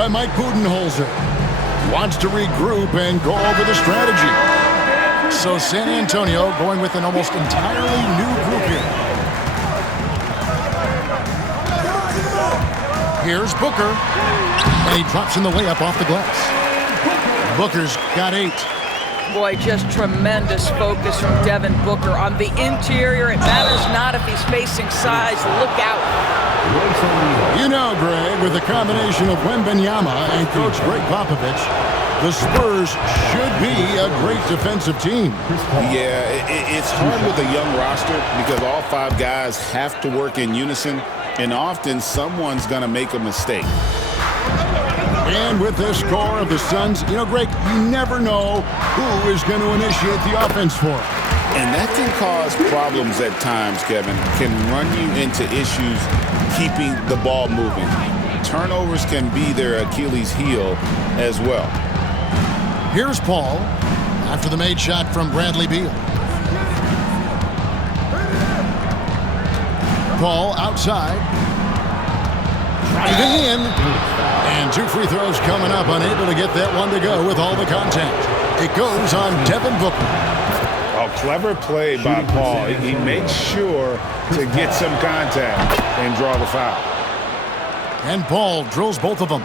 by Mike Budenholzer. Wants to regroup and go over the strategy. So San Antonio going with an almost entirely new group here. Here's Booker. And he drops in the layup off the glass. Booker's got 8. Boy, just tremendous focus from Devin Booker on the interior. It matters not if he's facing size. Look out. You know, Greg, with the combination of Wembanyama and Coach Greg Popovich, the Spurs should be a great defensive team. Yeah, it's hard with a young roster because all 5 guys have to work in unison, and often someone's going to make a mistake. And with the score of the Suns, you know, Greg, you never know who is going to initiate the offense for it. And that can cause problems at times, Kevin. Can run you into issues keeping the ball moving. Turnovers can be their Achilles heel as well. Here's Paul after the made shot from Bradley Beal. Paul outside. Driving in. And 2 free throws coming up. Unable to get that one to go with all the contact. It goes on Devin Booker. A clever play by Paul. He makes sure to get some contact and draw the foul. And Paul drills both of them.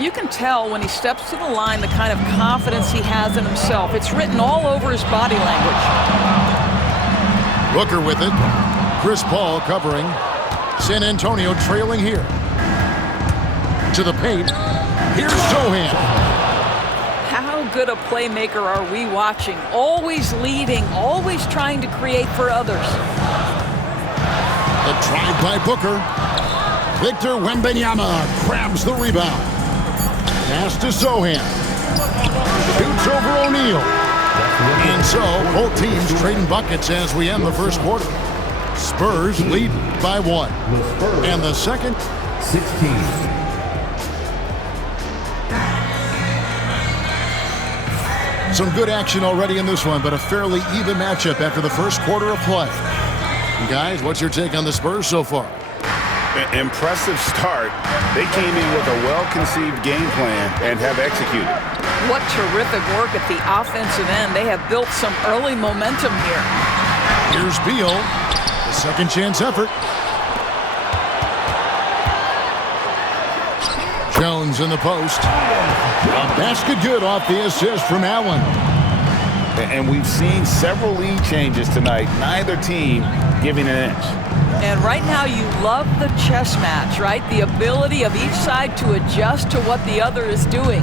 You can tell when he steps to the line the kind of confidence he has in himself. It's written all over his body language. Booker with it. Chris Paul covering. San Antonio trailing here. To the paint. Here's Sochan. How good a playmaker are we watching? Always leading, always trying to create for others. The drive by Booker. Victor Wembanyama grabs the rebound. Pass to Sochan. Shoots over O'Neal. And so, both teams trading buckets as we end the first quarter. Spurs lead by 1. And the second, 16. Some good action already in this one, but a fairly even matchup after the first quarter of play. Guys, what's your take on the Spurs so far? Impressive start. They came in with a well-conceived game plan and have executed. What terrific work at the offensive end. They have built some early momentum here. Here's Beal, the second chance effort. Jones in the post. A basket good off the assist from Allen. And we've seen several lead changes tonight, neither team giving an inch. And right now you love the chess match, right? The ability of each side to adjust to what the other is doing.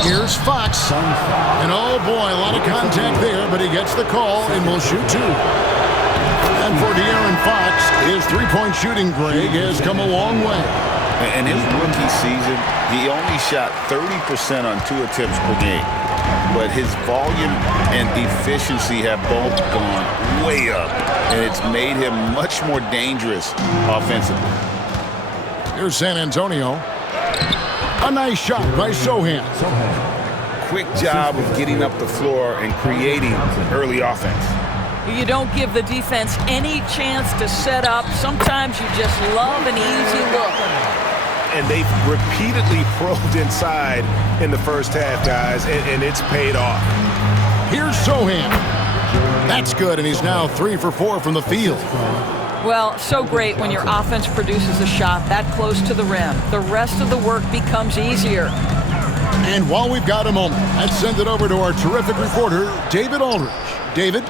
Here's Fox. And oh boy, a lot of contact there, but he gets the call and will shoot 2. And for De'Aaron Fox, his three-point shooting, Greg, has come a long way. In his rookie season, he only shot 30% on 2 attempts per game. But his volume and efficiency have both gone way up, and it's made him much more dangerous offensively. Here's San Antonio. A nice shot by Sochan. Quick job of getting up the floor and creating early offense. You don't give the defense any chance to set up. Sometimes you just love an easy look. And they've repeatedly probed inside in the first half, guys, and it's paid off. Here's Sochan. That's good, and he's now 3 for 4 from the field. Well, so great when your offense produces a shot that close to the rim. The rest of the work becomes easier. And while we've got a moment, let's send it over to our terrific reporter, David Aldridge. David?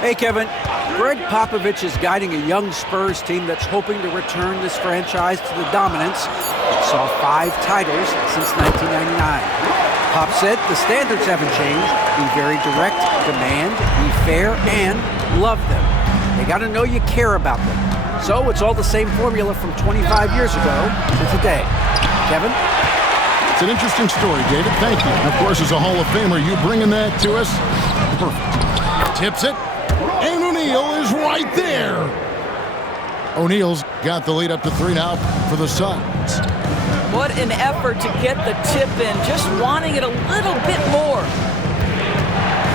Hey, Kevin. Greg Popovich is guiding a young Spurs team that's hoping to return this franchise to the dominance that saw 5 titles since 1999. Pop said the standards haven't changed. Be very direct, demand, be fair, and love them. They got to know you care about them. So it's all the same formula from 25 years ago to today. Kevin? It's an interesting story, David. Thank you. And of course, as a Hall of Famer, you bringing that to us? Perfect. Tips it. And O'Neal is right there. O'Neal's got the lead up to 3 now for the Suns. What an effort to get the tip in, just wanting it a little bit more.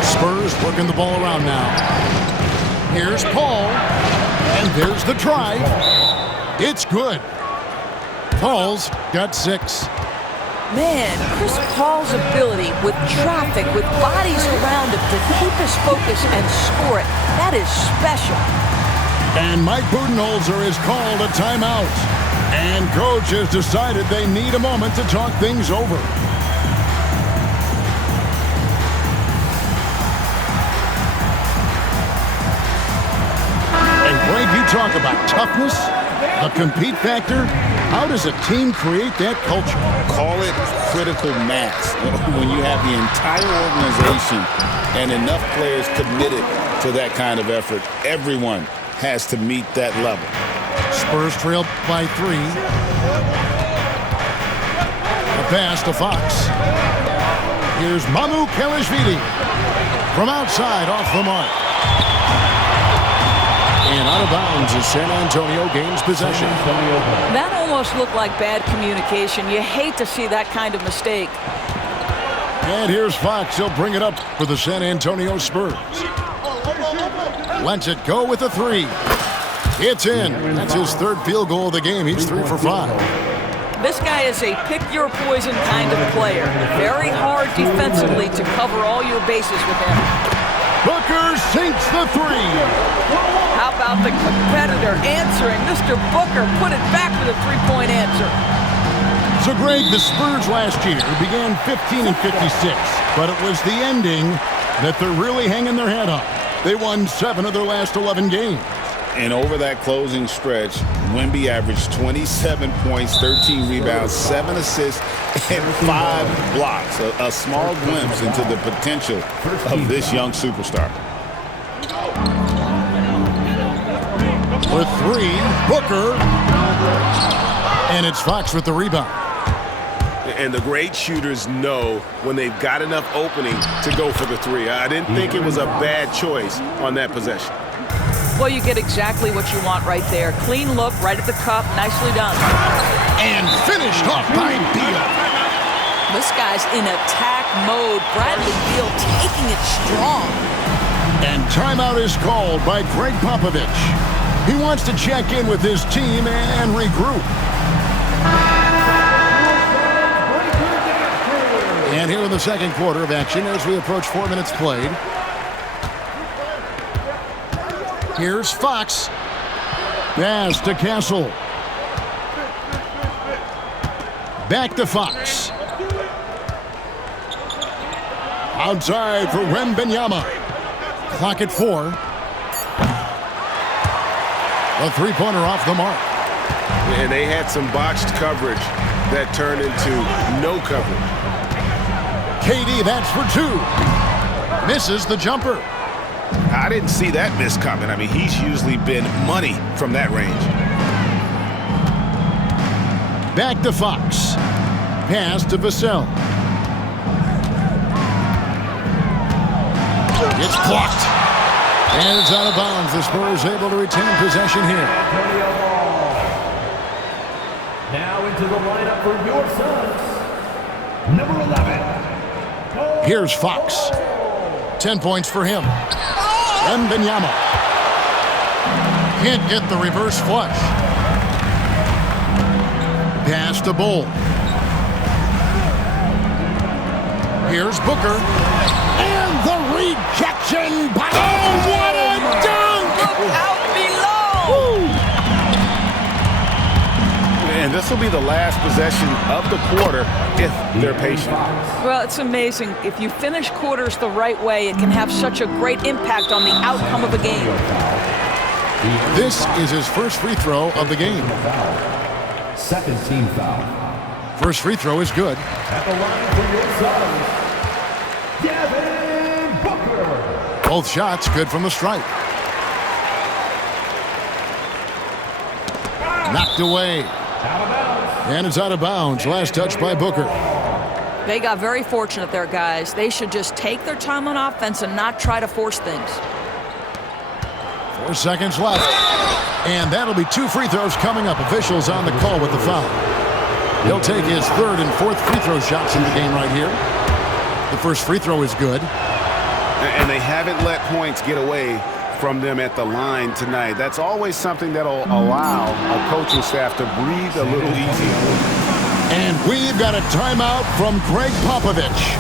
Spurs working the ball around now. Here's Paul, and there's the drive. It's good. Paul's got 6. Man, Chris Paul's ability with traffic, with bodies around him to keep his focus and score it, that is special. And Mike Budenholzer has called a timeout. And coach has decided they need a moment to talk things over. And Greg, you talk about toughness, the compete factor. How does a team create that culture? Call it critical mass. When you have the entire organization and enough players committed to that kind of effort, everyone has to meet that level. Spurs trail by 3. A pass to Fox. Here's Mamu Kelishvili from outside off the mark. And out of bounds as San Antonio gains possession. That almost looked like bad communication. You hate to see that kind of mistake. And here's Fox. He'll bring it up for the San Antonio Spurs. Lets it go with a 3. It's in. That's his 3rd field goal of the game. He's 3 for 5. This guy is a pick-your-poison kind of player. Very hard defensively to cover all your bases with him. Booker sinks the 3. How about the competitor answering? Mr. Booker put it back with a 3-point answer. So, Greg, the Spurs last year began 15 and 56, but it was the ending that they're really hanging their head on. They won 7 of their last 11 games. And over that closing stretch, Wemby averaged 27 points, 13 rebounds, 7 assists, and 5 blocks. A small glimpse into the potential of this young superstar. With 3, Booker. And it's Fox with the rebound. And the great shooters know when they've got enough opening to go for the 3. I didn't think it was a bad choice on that possession. Well, you get exactly what you want right there. Clean look, right at the cup, nicely done. And finished off by Beal. This guy's in attack mode. Bradley Beal taking it strong. And timeout is called by Greg Popovich. He wants to check in with his team and regroup. And here in the second quarter of action as we approach 4 minutes played. Here's Fox. Pass to Castle. Back to Fox. Outside for Wembanyama. Clock at 4. A 3-pointer off the mark. And they had some botched coverage that turned into no coverage. KD, that's for 2. Misses the jumper. I didn't see that miss coming. I mean, he's usually been money from that range. Back to Fox. Pass to Vassell. It's blocked. And it's out of bounds. The Spurs able to retain possession here. Now into the lineup for your Suns, number 11. Here's Fox. 10 points for him. Wembanyama. Can't get the reverse flush. Pass to Bull. Here's Booker. And the rejection by... Oh, what a dunk! Look out below! And this will be the last possession of the quarter if they're patient. Well, it's amazing. If you finish quarters the right way, it can have such a great impact on the outcome of a game. This is his first free throw of the game. Second team foul. First free throw is good. At the line for your Suns, Devin Booker. Both shots good from the stripe. Knocked away. And it's out of bounds. Last touch by Booker. They got very fortunate there, guys. They should just take their time on offense and not try to force things. 4 seconds left. And that'll be 2 free throws coming up. Officials on the call with the foul. He'll take his 3rd and 4th free throw shots in the game right here. The first free throw is good. And they haven't let points get away from them at the line tonight. That's always something that'll allow a coaching staff to breathe a little easier. And we've got a timeout from Greg Popovich.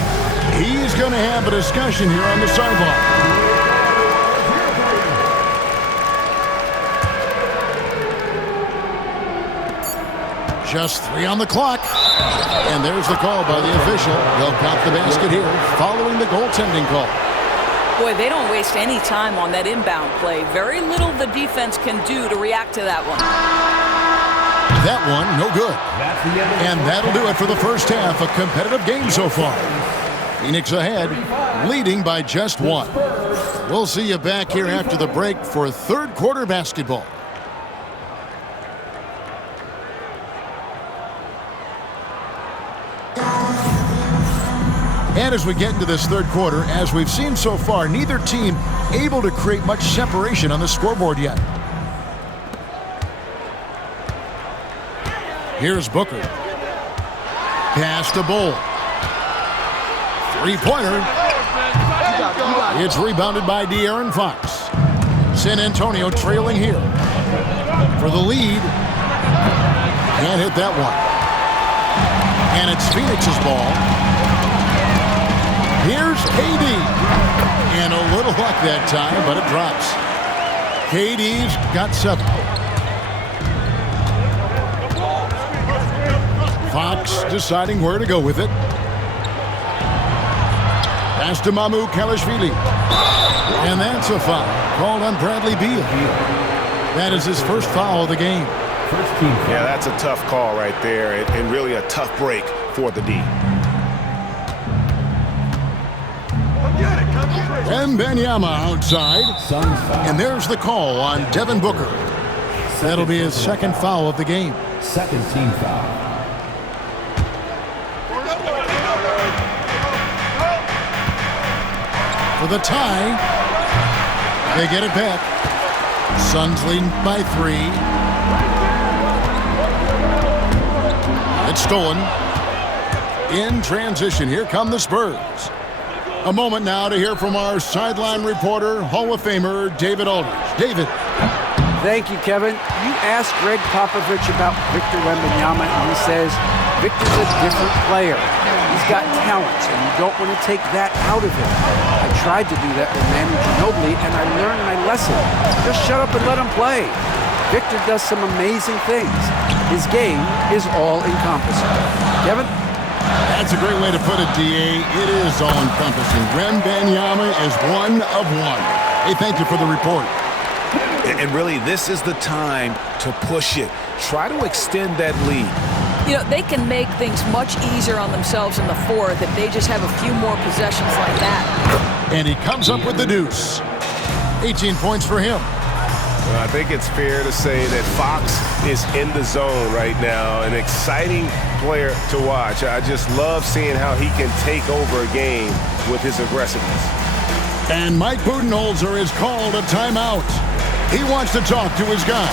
He's going to have a discussion here on the sideline. Just 3 on the clock. And there's the call by the official. They'll count the basket here following the goaltending call. Boy, they don't waste any time on that inbound play. Very little the defense can do to react to that one. That one, no good. And that'll do it for the first half. A competitive game so far. Phoenix ahead, leading by just 1. We'll see you back here after the break for third quarter basketball. And as we get into this third quarter, as we've seen so far, neither team able to create much separation on the scoreboard yet. Here's Booker. Pass to Bull. Three-pointer. It's rebounded by De'Aaron Fox. San Antonio trailing here for the lead. Can't hit that one. And it's Phoenix's ball. Here's KD. And a little luck that time, but it drops. KD's got 7. Fox deciding where to go with it. Pass to Mamu Kalashvili. And that's a foul called on Bradley Beal. That is his first foul of the game. Yeah, that's a tough call right there, and really a tough break for the D. Wembanyama outside. And there's the call on Devin Booker. That'll be his second foul of the game. Second team foul. For the tie, they get it back. Suns leading by 3. It's stolen. In transition, here come the Spurs. A moment now to hear from our sideline reporter, Hall of Famer David Aldridge. David. Thank you, Kevin. You asked Greg Popovich about Victor Wembanyama, and he says Victor's a different player. He's got talents, and you don't want to take that out of him. I tried to do that with Manu Ginobili, and I learned my lesson. Just shut up and let him play. Victor does some amazing things. His game is all-encompassing. Kevin? That's a great way to put it, D.A. It is all-encompassing. Wembanyama is 1 of 1. Hey, thank you for the report. And really, this is the time to push it. Try to extend that lead. You know, they can make things much easier on themselves in the fourth if they just have a few more possessions like that. And he comes up with the deuce. 18 points for him. Well, I think it's fair to say that Fox is in the zone right now. An exciting player to watch. I just love seeing how he can take over a game with his aggressiveness. And Mike Budenholzer is called a timeout. He wants to talk to his guy.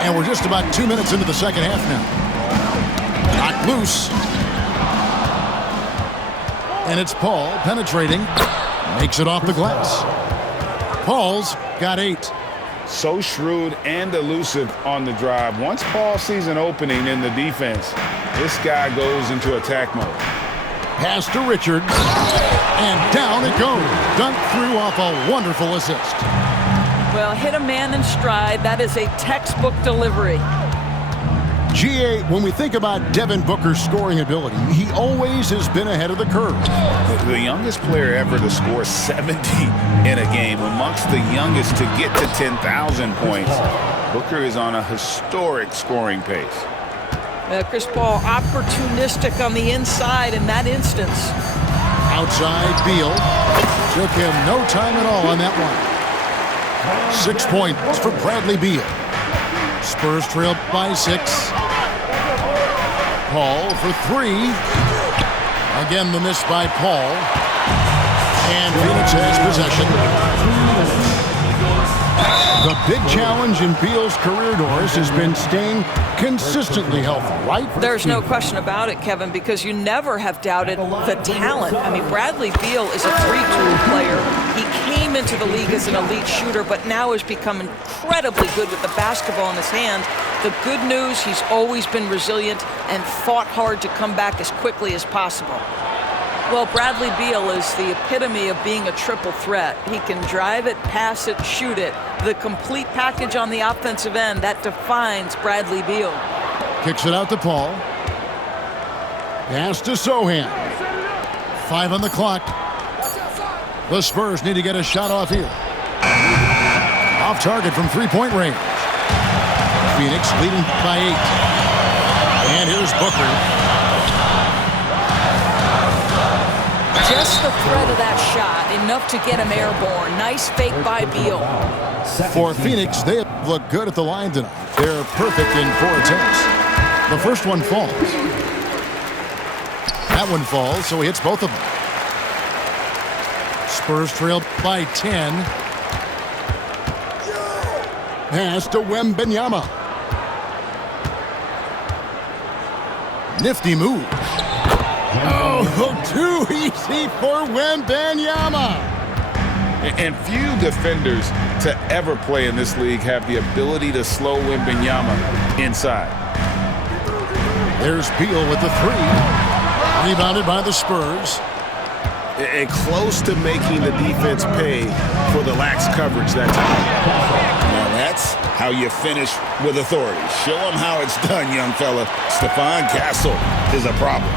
And we're just about 2 minutes into the second half now. Knocked loose. And it's Paul penetrating. Makes it off the glass. Paul's got 8. So shrewd and elusive on the drive. Once Paul sees an opening in the defense, this guy goes into attack mode. Pass to Richards. And down it goes. Dunked through off a wonderful assist. Well, hit a man in stride. That is a textbook delivery. G.A., when we think about Devin Booker's scoring ability, he always has been ahead of the curve. The youngest player ever to score 70 in a game, amongst the youngest to get to 10,000 points. Booker is on a historic scoring pace. Chris Paul opportunistic on the inside in that instance. Outside Beal. Took him no time at all on that one. 6 points for Bradley Beal. Spurs trailed by 6. Paul for 3. Again, the miss by Paul. And Phoenix has possession. The big challenge in Beal's career, Doris, has been staying consistently healthy, right? There's no question about it, Kevin, because you never have doubted the talent. I mean, Bradley Beal is a three-tool player. He came into the league as an elite shooter, but now has become incredibly good with the basketball in his hand. The good news, he's always been resilient and fought hard to come back as quickly as possible. Well, Bradley Beal is the epitome of being a triple threat. He can drive it, pass it, shoot it. The complete package on the offensive end, that defines Bradley Beal. Kicks it out to Paul. Pass to Sochan. 5 on the clock. The Spurs need to get a shot off here. Off target from three-point range. Phoenix leading by 8. And here's Booker. Just the threat of that shot, enough to get him airborne. Nice fake by Beal. For Phoenix, they look good at the line tonight. They're perfect in 4 attempts. The first one falls. That one falls, so he hits both of them. Spurs trail by 10. Pass to Wembanyama. Nifty move. Oh, too easy for Wembanyama. And few defenders to ever play in this league have the ability to slow Wembanyama inside. There's Beal with the 3. Rebounded by the Spurs. And close to making the defense pay for the lax coverage that time. Now that's how you finish with authority. Show them how it's done, young fella. Stephon Castle is a problem.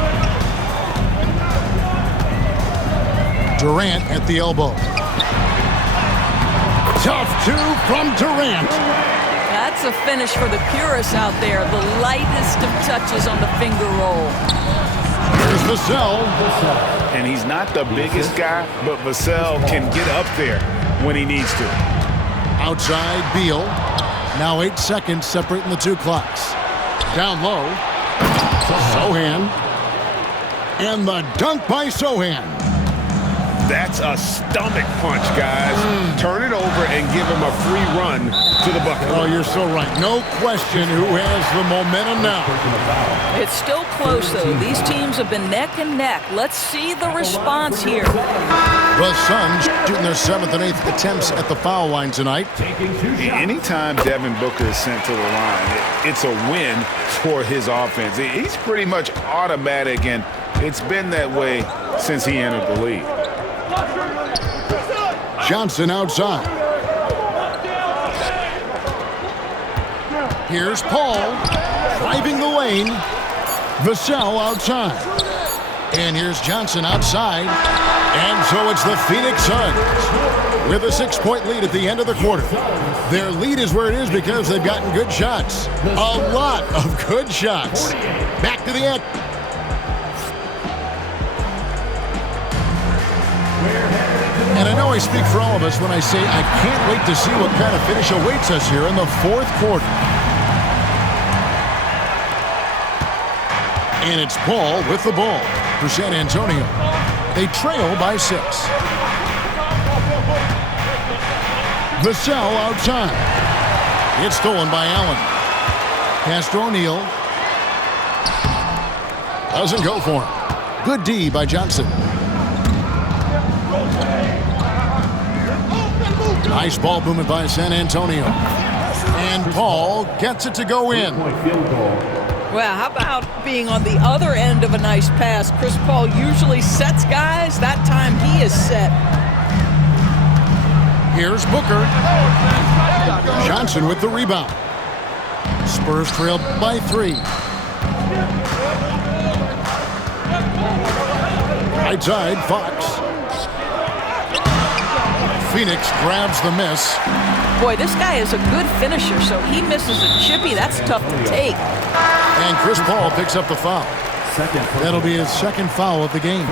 Durant at the elbow. Tough 2 from Durant. That's a finish for the purists out there. The lightest of touches on the finger roll. Here's Vassell. And he's not the biggest guy, but Vassell can get up there when he needs to. Outside Beal. Now 8 seconds separating the 2 clocks. Down low. Sochan. And the dunk by Sochan. That's a stomach punch, guys. Turn it over and give him a free run to the bucket. Oh, you're so right. No question who has the momentum now. It's still close, though. These teams have been neck and neck. Let's see the response here. The Suns shooting their 7th and 8th attempts at the foul line tonight. Anytime Devin Booker is sent to the line, it's a win for his offense. He's pretty much automatic, and it's been that way since he entered the league. Johnson outside. Here's Paul driving the lane. Vassell outside. And here's Johnson outside. And so it's the Phoenix Suns with a 6-point lead at the end of the quarter. Their lead is where it is because they've gotten good shots. A lot of good shots. Back to the end. And I know I speak for all of us when I say I can't wait to see what kind of finish awaits us here in the 4th quarter. And it's Paul with the ball for San Antonio. They trail by 6. Vassell outside. It's stolen by Allen. Pass to O'Neal. Doesn't go for him. Good D by Johnson. Nice ball movement by San Antonio. And Paul gets it to go in. Well, how about being on the other end of a nice pass? Chris Paul usually sets guys. That time he is set. Here's Booker. Johnson with the rebound. Spurs trail by 3. Right side, Fox. Phoenix grabs the miss. Boy, this guy is a good finisher, so he misses a chippy. That's tough to take. And Chris Paul picks up the foul. That'll be his 2nd foul of the game.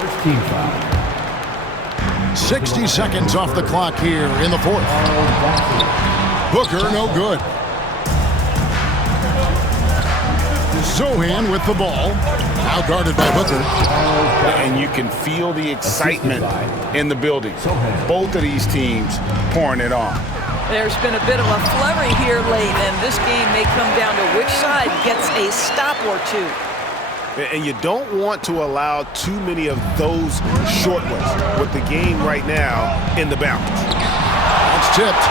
60 seconds off the clock here in the 4th. Booker, no good. Sochan with the ball. Now guarded by Booker. And you can feel the excitement in the building. Both of these teams pouring it on. There's been a bit of a flurry here late, and this game may come down to which side gets a stop or two. And you don't want to allow too many of those short ones with the game right now in the balance. That's tipped.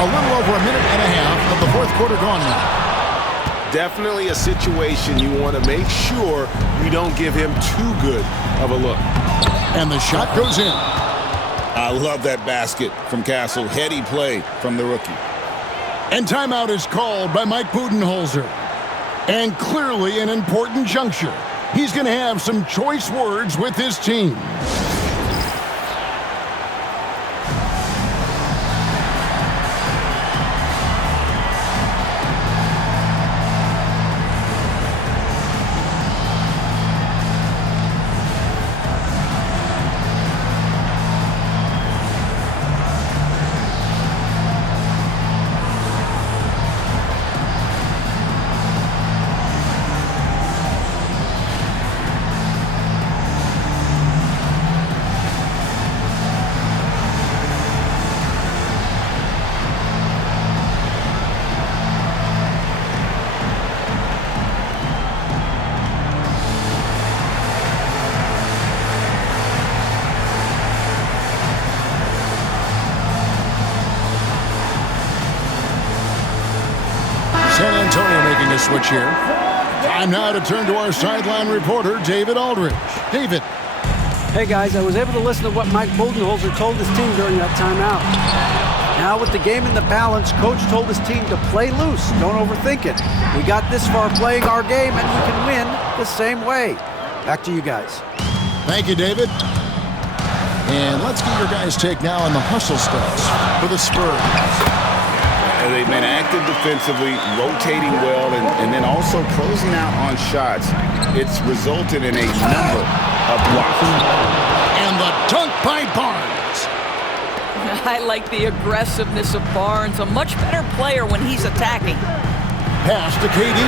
A little over a minute and a half of the fourth quarter gone now. Definitely a situation you want to make sure you don't give him too good of a look. And the shot goes in. I love that basket from Castle. Heady play from the rookie. And timeout is called by Mike Budenholzer. And clearly an important juncture. He's going to have some choice words with his team. San Antonio making a switch here. Time now to turn to our sideline reporter, David Aldridge. David. Hey, guys, I was able to listen to what Mike Budenholzer told his team during that timeout. Now with the game in the balance, Coach told his team to play loose. Don't overthink it. We got this far playing our game, and we can win the same way. Back to you guys. Thank you, David. And let's get your guys' take now on the hustle stats for the Spurs. They've been active defensively, rotating well, and then also closing out on shots. It's resulted in a number of blocks. And the dunk by Barnes. I like the aggressiveness of Barnes. A much better player when he's attacking. Pass to KD.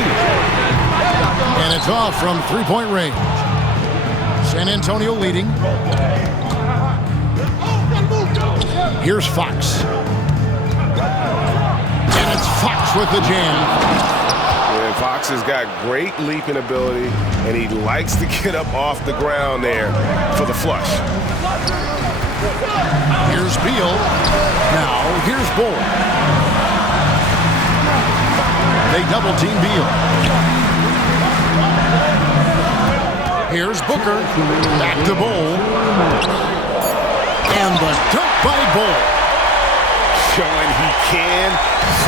And it's off from three-point range. San Antonio leading. Here's Fox. And it's Fox with the jam. Yeah, Fox has got great leaping ability, and he likes to get up off the ground there for the flush. Here's Beal. Now, here's Bull. They double-team Beal. Here's Booker. Back to Bull. And the dunk by Bull. Showing he can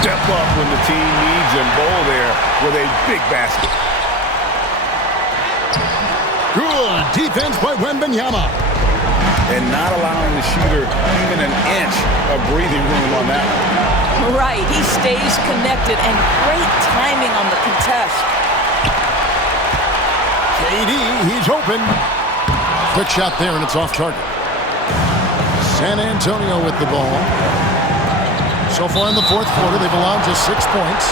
step up when the team needs him. Bull there with a big basket. Good defense by Wembanyama. And not allowing the shooter even an inch of breathing room on that one. Right, he stays connected, and great timing on the contest. KD, he's open. Quick shot there, and it's off target. San Antonio with the ball. So far in the fourth quarter, they've allowed just 6 points.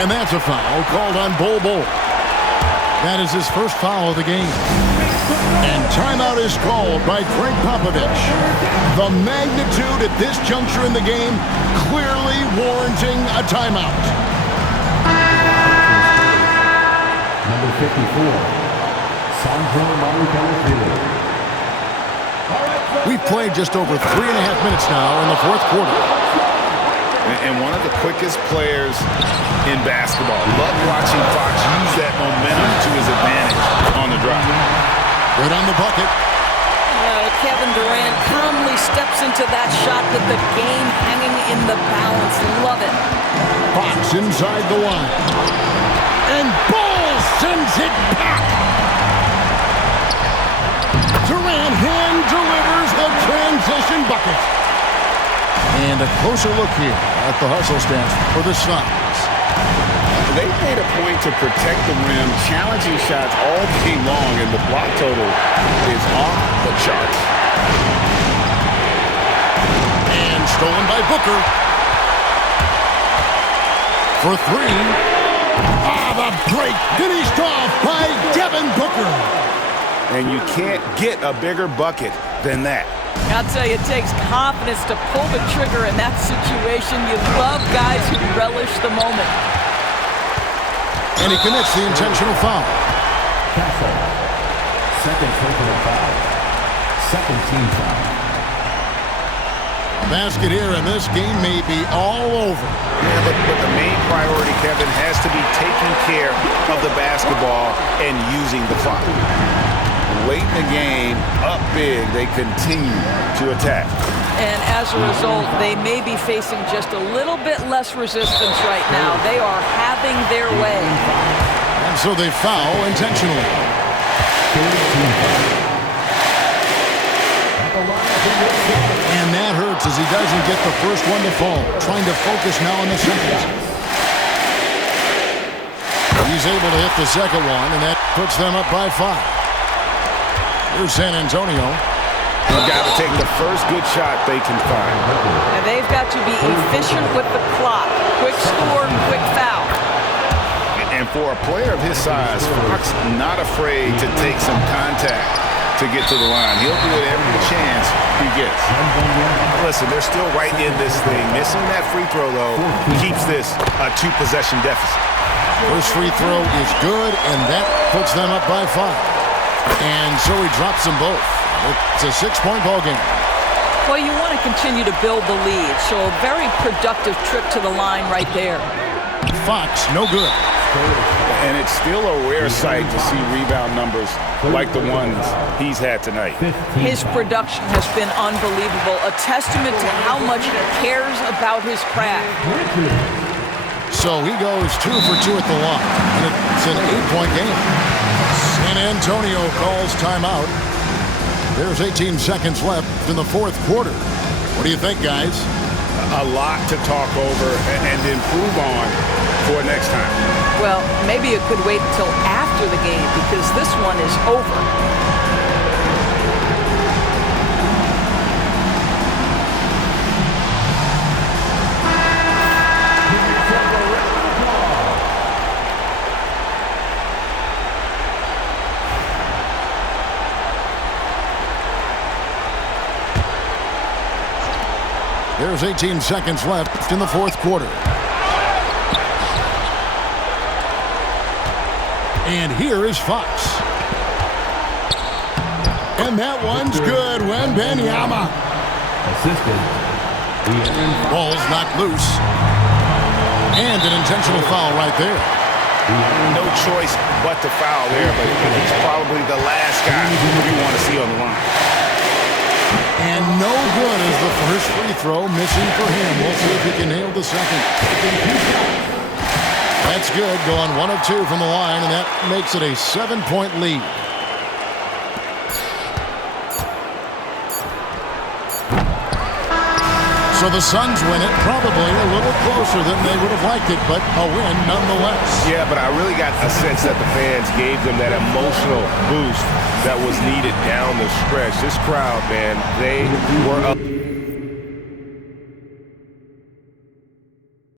And that's a foul called on Bol Bol. That is his first foul of the game. And timeout is called by Greg Popovich. The magnitude at this juncture in the game clearly warranting a timeout. Number 54, Sandro Malugalashvili. We've played just over 3.5 minutes now in the fourth quarter. And one of the quickest players in basketball. Love watching Fox use that momentum to his advantage on the drive. Right on the bucket. Kevin Durant calmly steps into that shot with the game hanging in the balance. Love it. Fox inside the line. And Bull sends it back. Durant hand delivers the transition bucket. And a closer look here at the hustle stance for the Suns. They made a point to protect the rim, challenging shots all game long, and the block total is off the charts. And stolen by Booker. For three. The break finished off by Devin Booker. And you can't get a bigger bucket than that. I'll tell you, it takes confidence to pull the trigger in that situation. You love guys who relish the moment. And he commits the intentional foul. Castle. Second personal foul. Second team foul. Basket here, and this game may be all over. Yeah, but the main priority, Kevin, has to be taking care of the basketball and using the clock. Late in the game, up big, they continue to attack. And as a result, they may be facing just a little bit less resistance right now. They are having their way. And so they foul intentionally. And that hurts as he doesn't get the first one to fall. Trying to focus now on the second. He's able to hit the second one, and that puts them up by 5. Here's San Antonio. They've got to take the first good shot they can find. And they've got to be efficient with the clock. Quick score, quick foul. And for a player of his size, Fox not afraid to take some contact to get to the line. He'll do it every chance he gets. Listen, they're still right in this thing. Missing that free throw, though, keeps this a 2-possession deficit. First free throw is good, and that puts them up by 5. And so he drops them both. It's a 6-point ball game. Well, you want to continue to build the lead, so a very productive trip to the line right there. Fox, no good. And it's still a rare sight to see rebound numbers like the ones he's had tonight. His production has been unbelievable, a testament to how much he cares about his craft. So he goes 2 for 2 at the line, and it's an 8-point game. San Antonio calls timeout. There's 18 seconds left in the fourth quarter. What do you think, guys? A lot to talk over and improve on for next time. Well, maybe it could wait until after the game because this one is over. There's 18 seconds left in the fourth quarter. And here is Fox. And that one's good. Wembanyama. Assisted. Ball's knocked loose. And an intentional foul right there. No choice but to foul there, but he's probably the last guy you want to see on the line. And no good is the first free throw missing for him. We'll see if he can nail the second. That's good, going 1 of 2 from the line, and that makes it a 7-point lead. So the Suns win it, probably a little closer than they would have liked it, but a win nonetheless. Yeah, but I really got a sense that the fans gave them that emotional boost that was needed down the stretch. This crowd, man, they were up.